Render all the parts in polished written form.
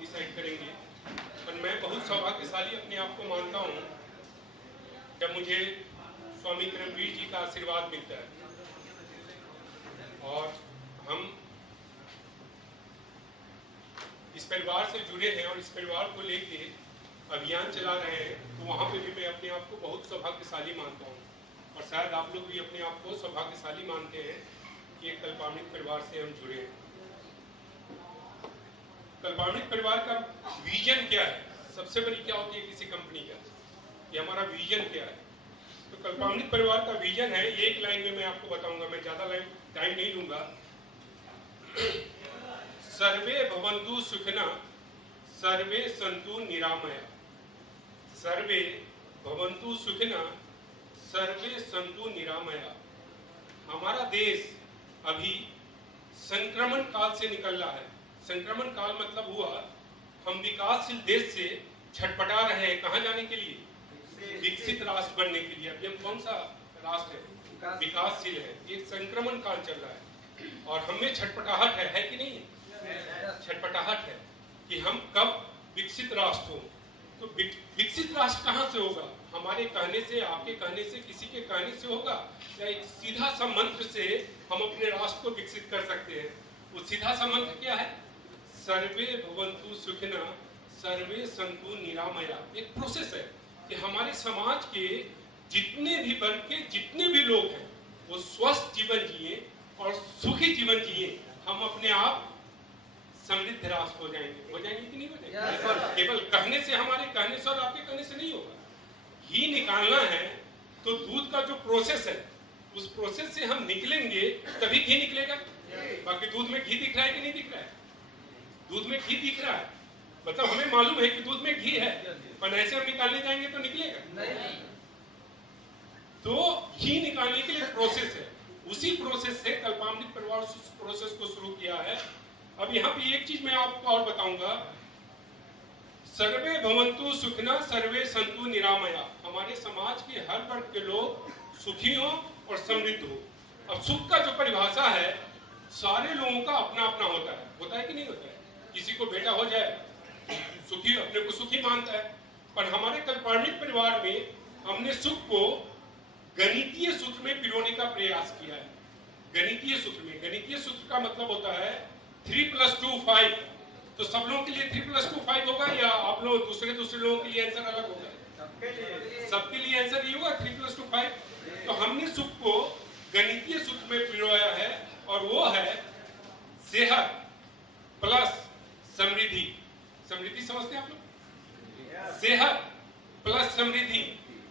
Decide करेंगे। पर मैं बहुत सौभाग्यशाली अपने आप को मानता हूँ जब मुझे स्वामी करमवीर जी का आशीर्वाद मिलता है और हम इस परिवार से जुड़े हैं और इस परिवार को लेके अभियान चला रहे हैं, तो वहाँ पे भी मैं अपने आप को बहुत सौभाग्यशाली मानता हूँ। और शायद आप लोग भी अपने आप को सौभाग्यशाली मानते हैं कि एक कल्पामृत परिवार से हम जुड़े हैं। कल्पामृत परिवार का विजन क्या है? सबसे बड़ी क्या होती है किसी कंपनी का, ये हमारा विजन क्या है? तो कल्पामृत परिवार का विजन है, एक लाइन में मैं आपको बताऊंगा, मैं ज्यादा टाइम नहीं लूंगा। सर्वे भवन्तु सुखिनः सर्वे सन्तु निरामया। सर्वे भवन्तु सुखिनः सर्वे सन्तु निरामया। हमारा देश अभी संक्रमण काल से निकल रहा है। संक्रमण काल मतलब हुआ हम विकासशील देश से छटपटा रहे हैं कहाँ जाने के लिए? विकसित राष्ट्र बनने के लिए। अभी हम कौन सा राष्ट्र है? विकासशील है। ये संक्रमण काल चल रहा है और हमें छटपटाहट है कि नहीं? छटपटाहट है कि हम कब विकसित राष्ट्र हो। तो विकसित राष्ट्र कहाँ से होगा? हमारे कहने से, आपके कहने से, किसी के कहने से होगा या एक सीधा सा मंत्र से हम अपने राष्ट्र को विकसित कर सकते हैं? वो सीधा सा मंत्र क्या है? सर्वे भवन्तु सुखिनः सर्वे सन्तु निरामया। एक प्रोसेस है कि हमारे समाज के जितने भी वर्ग के जितने भी लोग हैं वो स्वस्थ जीवन जिए और सुखी जीवन जिए। हम अपने आप समृद्ध राष्ट्र हो जाएंगे कि नहीं हो जाएंगे? केवल कहने से, हमारे कहने से और आपके कहने से नहीं होगा। घी निकालना है तो दूध का जो प्रोसेस है उस प्रोसेस से हम निकलेंगे तभी घी निकलेगा। बाकी दूध में घी दिख रहा है कि नहीं दिख रहा है? दूध में घी दिख रहा है, मतलब हमें मालूम है कि दूध में घी है, पर ऐसे हम निकालने जाएंगे तो निकलेगा नहीं। तो घी निकालने के लिए प्रोसेस है, उसी प्रोसेस से कल्पामृत परिवार उस प्रोसेस को शुरू किया है। अब यहाँ पे एक चीज मैं आपको और बताऊंगा, सर्वे भवन्तु सुखिनः सर्वे सन्तु निरामया। हमारे समाज के हर वर्ग के लोग सुखी हो और समृद्ध हो। अब सुख का जो परिभाषा है सारे लोगों का अपना अपना होता है कि नहीं होता है? किसी को बेटा हो जाए सुखी, अपने को सुखी मानता है, पर हमारे कल्पामृत परिवार में हमने सुख को गणितीय सूत्र में पिरोने का प्रयास किया है। गणितीय सूत्र में, गणितीय सूत्र का मतलब होता है 3 + 2 5। तो सब लोगों के लिए 3 + 2 5 होगा या आप लोग दूसरे लोगों के लिए आंसर अलग होगा? सबके लिए आंसर ये होगा 3 + 2 5। तो हमने सुख को गणितीय सूत्र में पिरोया है और वो है सेहत प्लस समृद्धि। समृद्धि समझते हैं आप लोग? सेहत प्लस समृद्धि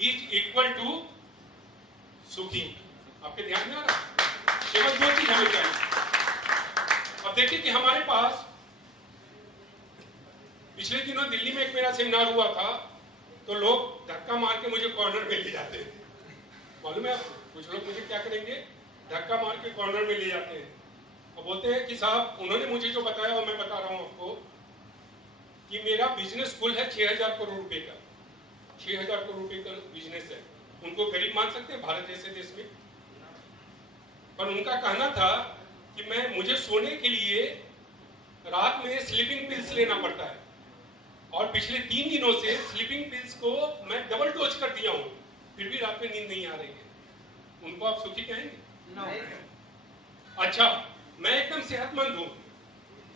इज इक्वल टू सुखी। आपके ध्यान में आ रहा है? केवल दो चीज हमें चाहिए। अब देखिए कि हमारे पास पिछले दिनों दिल्ली में एक मेरा सेमिनार हुआ था, तो लोग धक्का मार के मुझे कॉर्नर में ले जाते हैं। मालूम है आपको? कुछ लोग मुझे क्या करेंगे, धक्का मार के कॉर्नर में ले जाते हैं और बोलते हैं कि साहब, उन्होंने मुझे जो बताया वो मैं बता रहा हूँ आपको कि मेरा बिजनेस स्कूल है 6000 करोड़ रुपए का। 6000 करोड़ रुपए का बिजनेस है। उनको गरीब मान सकते हैं भारत जैसे देश में? पर उनका कहना था कि मुझे सोने के लिए रात में स्लीपिंग पिल्स लेना पड़ता है और पिछले 3 दिनों से स्लीपिंग पिल्स को मैं डबल डोज कर दिया हूँ, फिर भी रात में नींद नहीं आ रही है। उनको आप सुखी कहेंगे? अच्छा, मैं एकदम सेहतमंद हूँ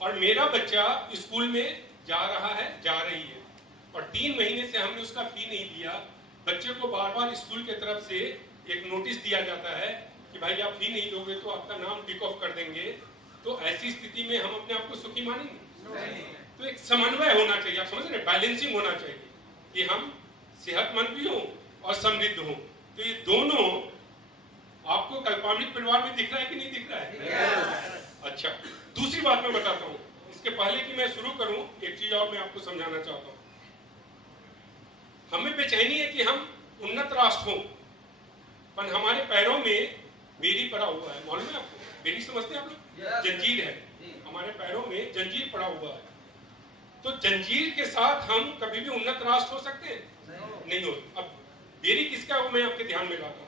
और मेरा बच्चा स्कूल में जा रहा है, जा रही है, और 3 महीने से हमने उसका फी नहीं दिया। बच्चे को बार-बार स्कूल की तरफ से एक नोटिस दिया जाता है कि भाई आप फी नहीं दोगे तो आपका नाम टिक ऑफ कर देंगे। तो ऐसी स्थिति में हम अपने आप को सुखी मानेंगे? तो एक समन्वय होना चाहिए, आप समझ रहे हैं? बैलेंसिंग होना चाहिए कि हम सेहतमंद भी हों और समृद्ध हों। तो ये दोनों आपको कल्पामृत परिवार में दिख रहा है कि नहीं दिख रहा है? अच्छा, दूसरी बात मैं बताता हूँ। इसके पहले कि मैं शुरू करूं, एक चीज और मैं आपको समझाना चाहता हूँ। हमें बेचैनी है कि हम उन्नत राष्ट्र हों, पर हमारे पैरों में बेड़ी पड़ा हुआ है। मालूम है आपको? बेड़ी समझते हैं आप लोग? जंजीर है, हमारे पैरों में जंजीर पड़ा हुआ है। तो जंजीर के साथ हम कभी भी उन्नत राष्ट्र हो सकते हैं? नहीं हो। अब बेड़ी किसका है वो मैं आपके ध्यान में लाता हूँ।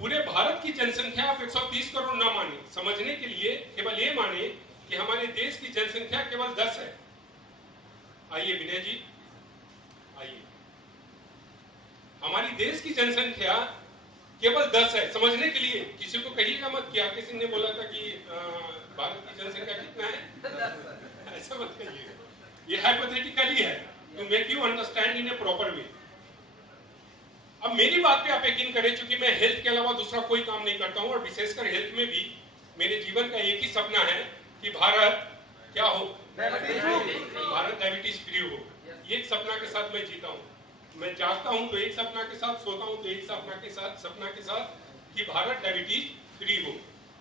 पूरे भारत की जनसंख्या आप 130 करोड़ ना माने, समझने के लिए केवल ये माने कि हमारे देश की जनसंख्या केवल 10 है। आइए विनय जी, आइए। हमारी देश की जनसंख्या केवल 10 है। समझने के लिए किसी को कहिएगा मत कि आके सिंह ने बोला था कि भारत की जनसंख्या कितना है, ऐसा मत कहिए। ये हाइपोथेटिकली है to make you understand in a proper way. अब मेरी बात पे आप यकीन करें, क्योंकि मैं हेल्थ के अलावा दूसरा कोई काम नहीं करता हूं और विशेषकर हेल्थ में भी मेरे जीवन का एक ही सपना है कि भारत क्या हो, भारत डायबिटीज फ्री हो। ये एक सपना के साथ मैं जीता हूं। मैं जागता हूं तो एक सपना के साथ, सोता हूं तो एक सपना के साथ कि भारत डायबिटीज फ्री हो।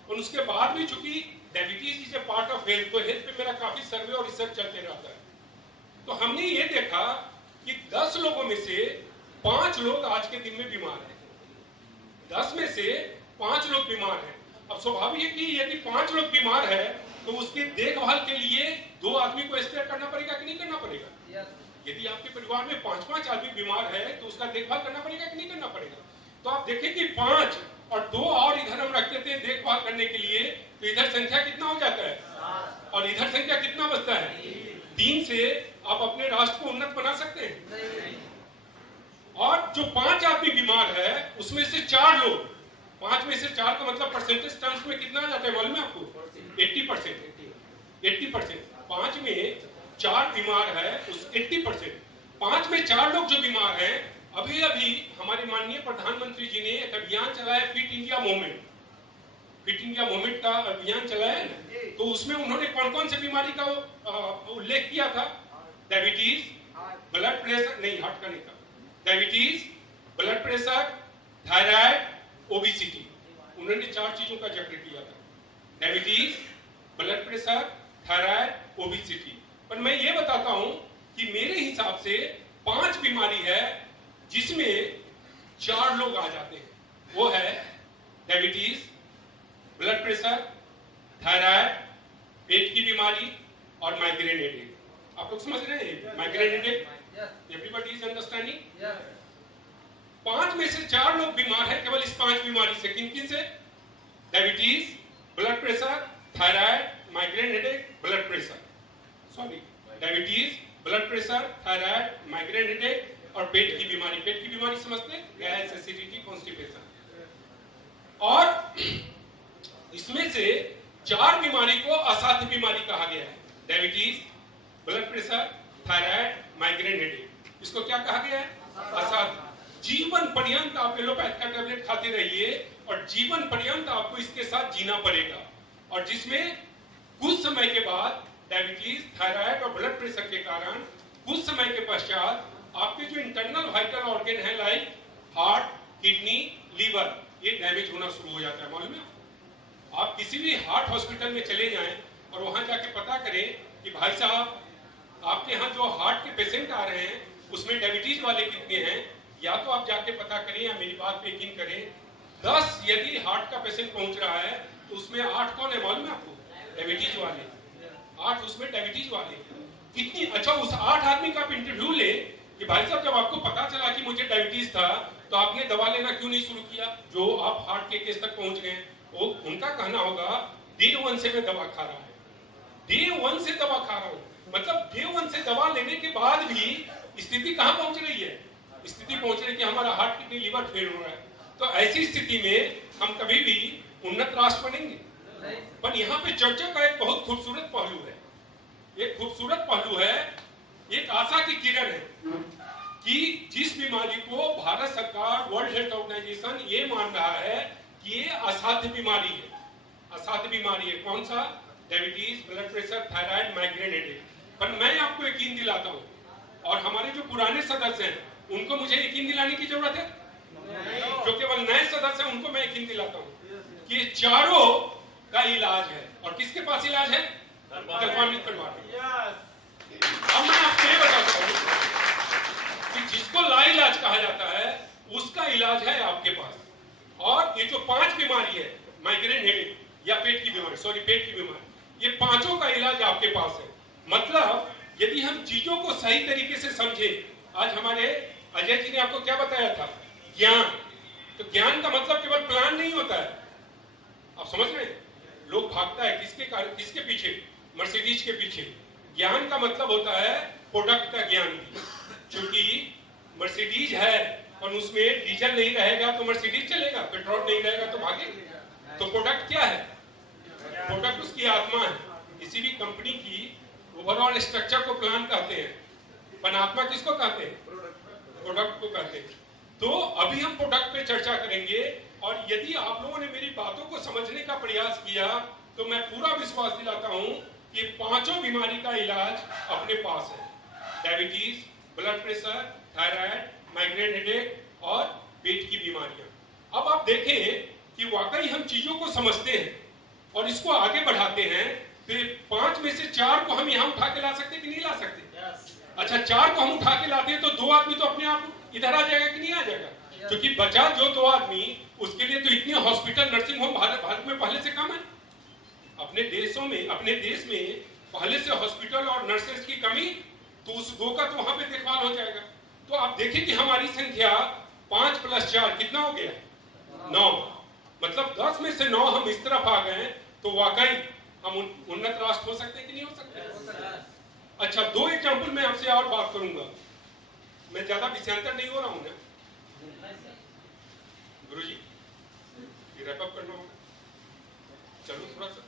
और उसके बाद भी चूंकि diabetes is a part of health, तो हेल्थ पे मेरा काफी सर्वे और रिसर्च चलते रहता है। तो हमने ये देखा कि 10 लोगों में से 5 लोग आज के दिन में बीमार हैं। 10 में से 5 लोग बीमार हैं। अब स्वाभाविक है कि यदि 5 लोग बीमार है तो उसकी देखभाल के लिए 2 आदमी को स्पेयर करना पड़ेगा कि नहीं करना पड़ेगा? यदि आपके परिवार में 5-5 आदमी बीमार है तो उसका देखभाल करना पड़ेगा कि नहीं करना पड़ेगा? तो आप देखें कि 5 और 2 और इधर हम रख देते हैं देखभाल करने के लिए, तो इधर संख्या कितना हो जाता है और इधर संख्या कितना बचता है? 3 से आप अपने राष्ट्र को उन्नत बना सकते हैं। और जो 5 आदमी बीमार है उसमें से 4 लोग, 5 में से 4 का मतलब परसेंटेज टर्म्स में कितना आ जाता है मालूम है आपको? 80%। 5 में 4 बीमार है उस 80%। 5 में 4 लोग जो बीमार हैं, अभी हमारे माननीय प्रधानमंत्री जी ने एक अभियान चलाया, फिट इंडिया मूवमेंट का अभियान चलाया है। तो उसमें उन्होंने कौन कौन से बीमारी का उल्लेख किया था? डायबिटीज, ब्लड प्रेशर, नहीं हार्ट का नहीं था, diabetes, blood pressure, thyroid, obesity. उन्होंने 4 चीजों का जिक्र किया था, diabetes, blood pressure, thyroid, obesity. पर मैं ये बताता हूं कि मेरे हिसाब से 5 बीमारी है जिसमें 4 लोग आ जाते हैं। वो है डायबिटीज, ब्लड प्रेशर, थायराइड, पेट की बीमारी और माइग्रेन हेडेक। आप लोग समझ रहे हैं? Migraine headache, everybody is understanding? 5 में से 4 लोग बीमार हैं केवल इस 5 बीमारी से। किन किन से? Diabetes, blood pressure, thyroid, migraine headache, blood pressure, sorry diabetes, blood pressure, thyroid, migraine headache और पेट की बीमारी। पेट की बीमारी समझते हैं? Gas, acidity, constipation. और इसमें से 4 बीमारी को असाध्य बीमारी कहा गया है, diabetes, blood pressure, thyroid, migraine headache. इसको क्या कहा गया है? असाध्य। जीवन पर्यंत आप एलोपैथ का टैबलेट खाते रहिए और जीवन पर्यंत आपको इसके साथ जीना पड़ेगा। और जिसमें कुछ समय के बाद डायबिटीज, थायराइड और ब्लड प्रेशर के कारण कुछ समय के पश्चात आपके जो इंटरनल वाइटल ऑर्गन है लाइक हार्ट, किडनी, लीवर, ये डैमेज होना शुरू हो जाता है। मालूम है? आप किसी भी हार्ट हॉस्पिटल में चले जाएं और वहां जाके पता करें कि भाई साहब आपके यहाँ जो हार्ट के पेशेंट आ रहे हैं उसमें डायबिटीज वाले कितने हैं, या तो आप जाके पता करें या मेरी बात पे यकीन करें, 10 यदि हार्ट का पेशेंट पहुंच रहा है तो उसमें 8 कौन है मालूम है आपको? डायबिटीज वाले। 8 उसमें डायबिटीज वाले। कितनी अच्छा, उस 8 आदमी का आप इंटरव्यू ले कि भाई साहब जब आपको पता चला कि मुझे डायबिटीज था तो आपने दवा लेना क्यों नहीं शुरू किया? जो आप हार्ट के केस तक पहुंच गए, वो उनका कहना होगा डे 1 से मैं दवा खा रहा हूं, डे 1 से दवा खा रहा हूं। मतलब डे 1 से दवा लेने के बाद भी स्थिति कहां पहुंच रही है? स्थिति पहुंच रही है कि हमारा हार्ट, किडनी, लीवर फेल हो रहा है। तो ऐसी स्थिति में हम कभी भी उन्नत राष्ट्र बनेंगे? पर यहाँ पे चर्चा का एक बहुत खूबसूरत पहलू है, एक खूबसूरत पहलू है, एक आशा की किरण है कि जिस बीमारी को भारत सरकार, वर्ल्ड हेल्थ ऑर्गेनाइजेशन ये मान रहा है कि ये असाध्य बीमारी है, असाध्य बीमारी है। कौन सा? Diabetes, blood pressure, thyroid, migraine headache. पर मैं आपको यकीन दिलाता हूँ, और हमारे जो पुराने सदस्य हैं उनको मुझे यकीन दिलाने की जरूरत है? जो केवल नए सदस्य हैं उनको मैं यकीन दिलाता हूँ कि ये चारों का इलाज है। और किसके पास इलाज है? गौरवान्वित परिवार। अब मैं आपको ये बताता हूँ कि जिसको लाइलाज कहा जाता है उसका इलाज है आपके पास। और ये जो 5 बीमारी है, माइग्रेन हेडेक या पेट की बीमारी, सॉरी पेट की बीमारी, ये 5ओं का इलाज आपके पास है। मतलब यदि हम चीजों को सही तरीके से समझे, आज हमारे अजय जी ने आपको क्या बताया था? ज्ञान। तो ज्ञान का मतलब केवल प्लान नहीं होता है। आप समझ रहे हैं? लोग भागता है किसके कारण, किसके पीछे? मर्सिडीज के पीछे। ज्ञान का मतलब होता है प्रोडक्ट का ज्ञान भी। क्योंकि मर्सिडीज है और उसमें डीजल नहीं रहेगा तो मर्सिडीज चलेगा, पेट्रोल नहीं रहेगा तो भागेगा। तो प्रोडक्ट क्या है? प्रोडक्ट उसकी आत्मा है। किसी भी कंपनी की ओवरऑल स्ट्रक्चर को प्लान कहते हैं, पर आत्मा किसको कहते हैं? प्रोडक्ट को कहते हैं। तो अभी हम प्रोडक्ट पे चर्चा करेंगे, और यदि आप लोगों ने मेरी बातों को समझने का प्रयास किया तो मैं पूरा विश्वास दिलाता हूं कि पांचों बीमारी का इलाज अपने पास है। Diabetes, blood pressure, thyroid, migraine headache और पेट की बीमारियां। अब आप देखें कि वाकई हम चीजों को समझते हैं और इसको आगे बढ़ाते हैं, तो 5 में से 4 को हम यहाँ उठा के ला सकते कि नहीं ला सकते? अच्छा, 4 को हम उठा के लाते हैं तो 2 आदमी तो अपने आप इधर आ जाएगा कि नहीं आ जाएगा? क्योंकि बचा जो 2 आदमी, उसके लिए तो इतने हॉस्पिटल, नर्सिंग होम भारत में पहले से कम है। अपने देश में पहले से हॉस्पिटल और नर्सेस की कमी, तो उस 2 का तो वहां पे देखभाल हो जाएगा। तो आप देखिए कि हमारी संख्या 5 + 4 कितना हो गया? 9। मतलब 10 में से 9 हम इस तरफ आ गए, तो वाकई हम उन्नत राष्ट्र हो सकते हैं कि नहीं हो सकते? अच्छा, 2 एग्जाम्पल मैं आपसे और बात करूंगा। मैं ज्यादा विषयांतर नहीं हो रहा हूं ना गुरुजी? ये रैप अप करना होगा। चलो थोड़ा सा,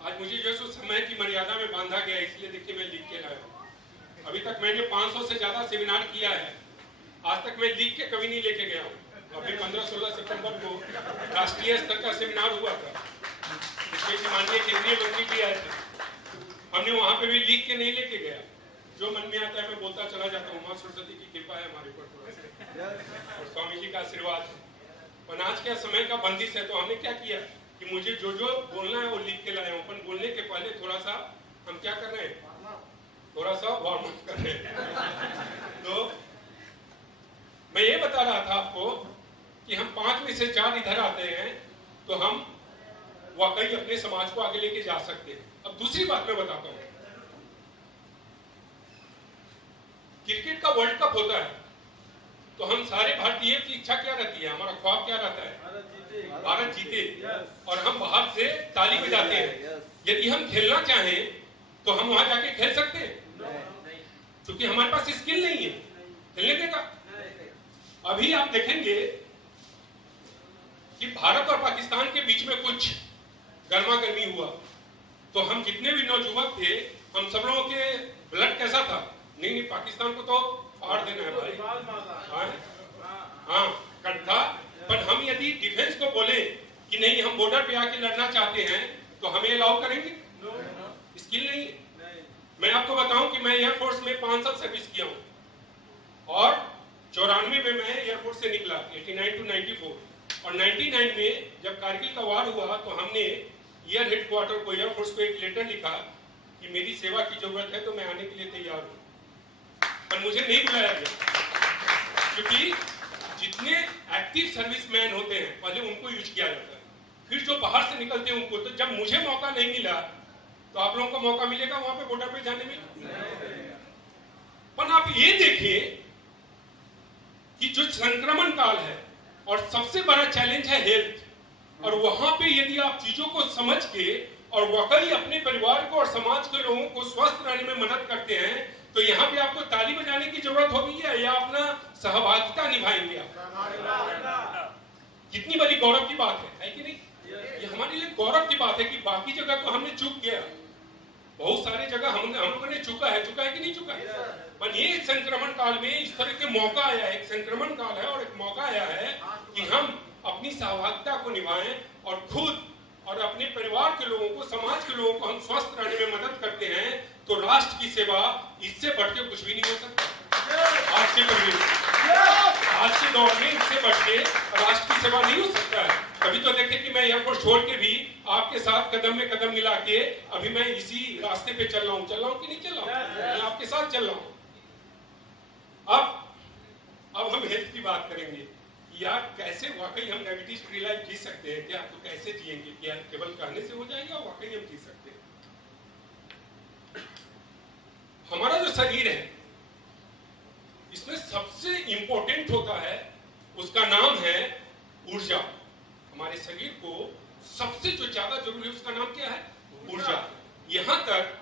आज मुझे जो समय की मर्यादा में बांधा गया, इसलिए देखिए मैं लिख के लाया हूं। अभी तक मैंने 500 से ज्यादा सेमिनार किया है, आज तक मैं लिख के कभी नहीं लेके गया हूं। अभी 15-16 सितंबर को राष्ट्रीय स्तर का सेमिनार हुआ था, जिसमें माननीय केंद्रीय मंत्री भी आए थे। हमने वहां पे भी लिख के नहीं लेके गया, जो मन में आता है मैं बोलता चला जाता हूँ। माँ सरस्वती की कृपा है हमारे ऊपर थोड़ा सा, और स्वामी जी का आशीर्वाद है। पर आज के समय का बंदिश है, तो हमने क्या किया कि मुझे जो जो बोलना है वो लिख के लाया हूँ। पर बोलने के पहले थोड़ा सा हम क्या कर रहे हैं, थोड़ा सा वार्म अप कर रहे हैं। तो मैं ये बता रहा था आपको कि हम 5 में से 4 इधर आते हैं तो हम वाकई अपने समाज को आगे लेके जा सकते हैं। अब दूसरी बात मैं बताता हूं, क्रिकेट का वर्ल्ड कप होता है तो हम सारे भारतीय की इच्छा क्या रहती है, हमारा ख्वाब क्या रहता है? भारत जीते, और हम बाहर से ताली बजाते हैं। यदि हम खेलना चाहें तो हम वहां जाके खेल सकते हैं, क्योंकि हमारे पास स्किल नहीं है खेलने देगा। अभी आप देखेंगे कि भारत और पाकिस्तान के बीच में कुछ गर्मा गर्मी हुआ, तो हम जितने भी नौजुवक थे, हम सब लोगों के ब्लड कैसा था? नहीं, पाकिस्तान को तो फाड़ देना है भाई, हाँ कट था। पर हम यदि डिफेंस को बोले कि नहीं हम बॉर्डर पे आके लड़ना चाहते हैं, तो हमें अलाउ करेंगे? स्किल नहीं है। मैं आपको बताऊं कि मैं एयरफोर्स में 5 साल सर्विस किया हूं, और 94 में मैं एयरफोर्स से निकला, 89 to 94, और 99 में जब कारगिल का वार हुआ तो हमने एयर हेडक्वार्टर को, एयरफोर्स को एक लेटर लिखा कि मेरी सेवा की जरूरत है तो मैं आने के लिए तैयार हूं। पर मुझे नहीं बुलाया गया, क्योंकि जितने एक्टिव सर्विसमैन होते हैं पहले उनको यूज किया जाता है, फिर जो बाहर से निकलते हैं उनको। तो जब मुझे मौका नहीं मिला तो आप लोगों को मौका मिलेगा वहां पे बॉर्डर पे जाने में? पर आप ये देखिए कि जो संक्रमण काल है और सबसे बड़ा चैलेंज है हेल्थ, और वहां पे यदि आप चीजों को समझ के और वाकई अपने परिवार को और समाज के लोगों को स्वस्थ रहने में मदद करते हैं, तो यहाँ पे आपको ताली बजाने की जरूरत होगी या अपना सहभागिता निभाएंगे आप? कितनी बड़ी गौरव की बात है कि नहीं? ये हमारे लिए गौरव की बात है कि बाकी जगह तो हमने चूक गया, बहुत सारे जगह हम लोगों ने चुका है कि नहीं चुका है। पर ये संक्रमण काल में इस तरह के मौका आया है, एक संक्रमण काल है और एक मौका आया है कि हम अपनी सहभागिता को निभाएं और खुद और अपने परिवार के लोगों को, समाज के लोगों को हम स्वस्थ रहने में मदद करते हैं, तो राष्ट्र की सेवा इससे बढ़ के कुछ भी नहीं हो सकता। आज के दौर में इससे बढ़ के राष्ट्र की सेवा नहीं हो सकता है। कभी तो देखे कि मैं एयरपोर्ट छोड़ के भी आपके साथ कदम में कदम मिला के अभी मैं इसी रास्ते पे चल रहा हूँ कि नहीं चल रहा हूँ? मैं आपके साथ चल रहा हूँ। अब हम हेल्थ की बात करेंगे। यार कैसे वाकई हम डायबिटीज फ्री लाइफ जी सकते हैं क्या? तो कैसे जिएंगे? क्या केवल कहने से हो जाएगा? वाकई हम जी सकते हैं। हमारा जो शरीर है इसमें सबसे इंपॉर्टेंट होता है, उसका नाम है ऊर्जा। हमारे शरीर को सबसे जो ज्यादा जरूरी है उसका नाम क्या है? ऊर्जा। यहाँ तक